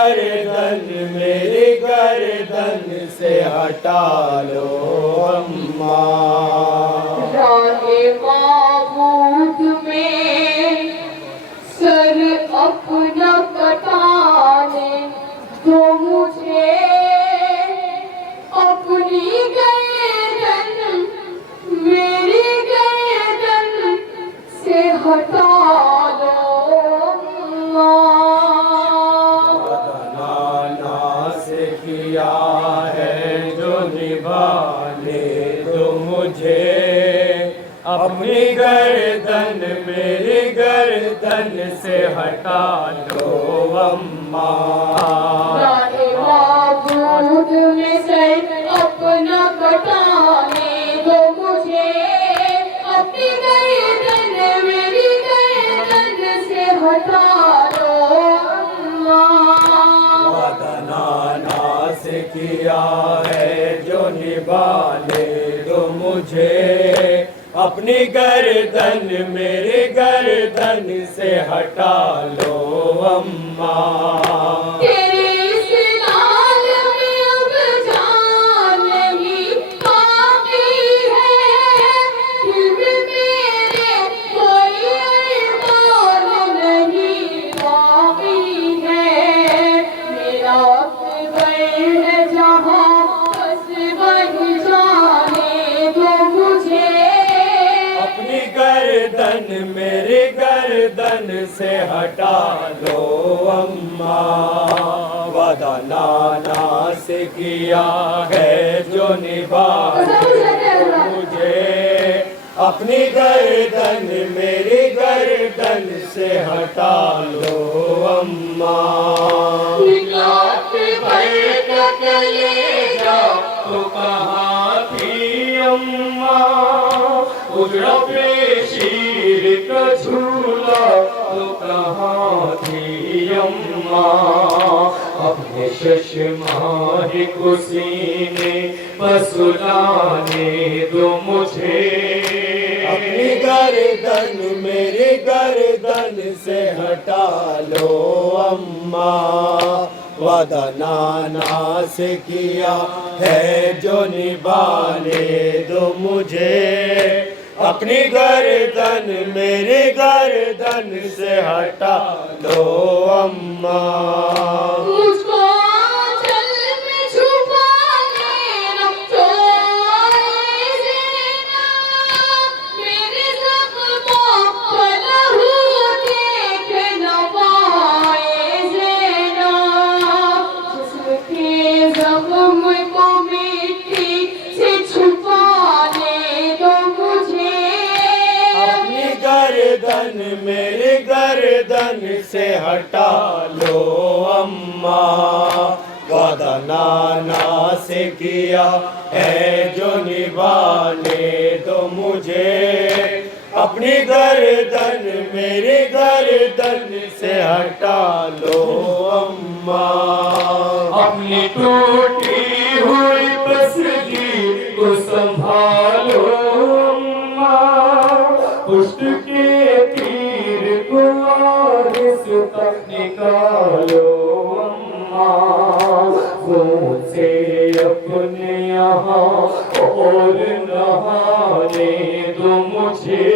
गर्दन मेरी गर्दन से हटा लो अम्मा। राहे माबूद में सर अपना कटाने तो मुझे अपनी गर्दन मेरी गर्दन से हटा लो अम्मा। नाना से किया है जो निभाने तो मुझे अपनी गर्दन मेरी गर्दन से हटा लो अम्मा। राहे माबूद में सर अपना कटाने दो मुझे अपनी गर्दन मेरी गर्दन से हटा लो अम्मा। वादा नाना से किया है जो निभाने दो मुझे अपनी गर्दन मेरी गर्दन से हटा लो अम्मा। तेरे इस लाल में अब जान नहीं बाकी है, दिल में मेरे कोई अरमान नहीं बाकी है। मेरा अकबर है जहाँ बस वहीं जाने दो मुझे अपनी गर्दन मेरी गर्दन से हटा लो अम्मा। वादा नाना से किया है जो निभाने मुझे अपनी गर्दन मेरी गर्दन से हटा लो अम्मा। निकाते भर का कलेजा तो कहाँ थी अम्मा उजड़ा पे शीर का झूला तो कहाँ थी अम्मा। अपने शशमाही को सीने पसुलाने दो मुझे अपनी गर्दन मेरी गर्दन से हटा लो अम्मा। वादा नाना से किया है जो निभाने दो मुझे अपनी गर्दन मेरी गर्दन से हटा लो अम्मा। मुझको आंचल में छुपा लेना ऐसे ना मेरे ज़ख्मों पर लहू देख न पाए ज़ेना। जिस्म के ज़ख्म को मिट्टी से छुपाने दो मुझे अपनी गर्दन मेरी गर्दन से हटा लो अम्मा। वादा नाना से किया है जो निभाने दो मुझे अपनी गर्दन मेरी गर्दन से हटा लो अम्मा। अपनी टूटी हुई तस्वीर को संभालो अम्मा। पुष्ट के तीर को आरिस तक निकालो अम्मा। मुझसे अपने यहाँ और नहाने दो मुझे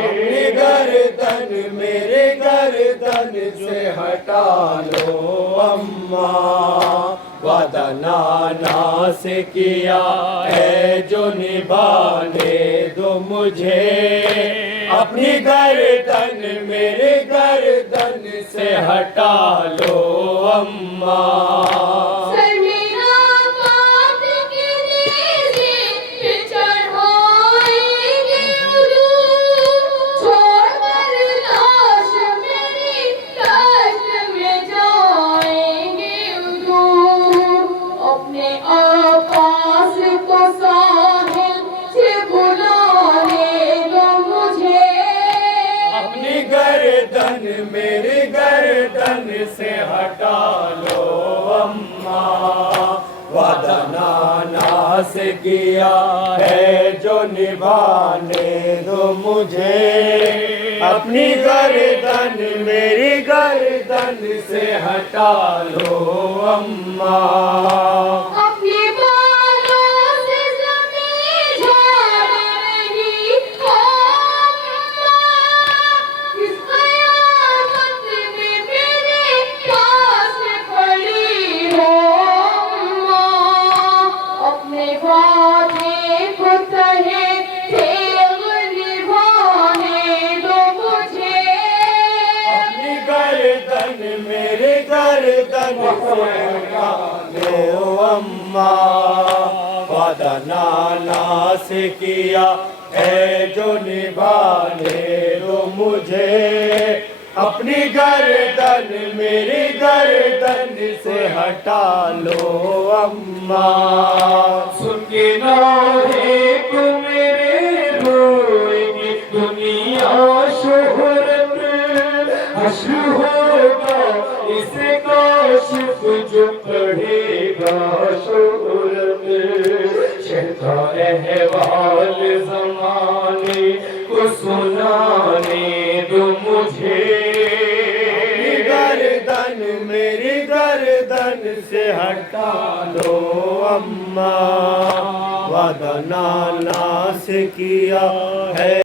अपनी गर्दन मेरे गर्दन से हटा लो अम्मा। वादा नाना से किया है जो निभाने दो मुझे अपनी गर्दन मेरे गर्दन से हटा लो अम्मा। सर मेरा काट के नेज़े पे चढ़ाएंगे उलू, छोड़ कर लाश मेरी लाश में जाएंगे उलू। अपने आकाश को साहिल से बुलाने दो मुझे अपनी गर्दन मेरी गर्दन से हटा लो अम्मा। वादा नाना से किया है जो निभाने दो मुझे। अपनी गर्दन मेरी गर्दन से हटा लो अम्मा। अपने बालों से ज़मीन झाड़ रही हो अम्मा। इस क़यामत में मेरे पास पड़ी हो अम्मा। अपने वादे को तहे तेग निभाने दो मुझे। अपनी गर्दन मेरी गर्दन से हटा लो अम्मा। वादा नाना से किया है जो निभाने दो मुझे। अपनी गर्दन मेरी गर्दन से हटा लो अम्मा। सुन के नारे को मेरे रोएगी दुनिया शोहरत। हश्र होगा इसे काशिफ जो पढ़ेगा शोहरत। शहदा अहवाल ज़माने को सुनाने दो मुझे। गर्दन मेरी गर्दन से हटा लो अम्मा। वादा नाना से किया है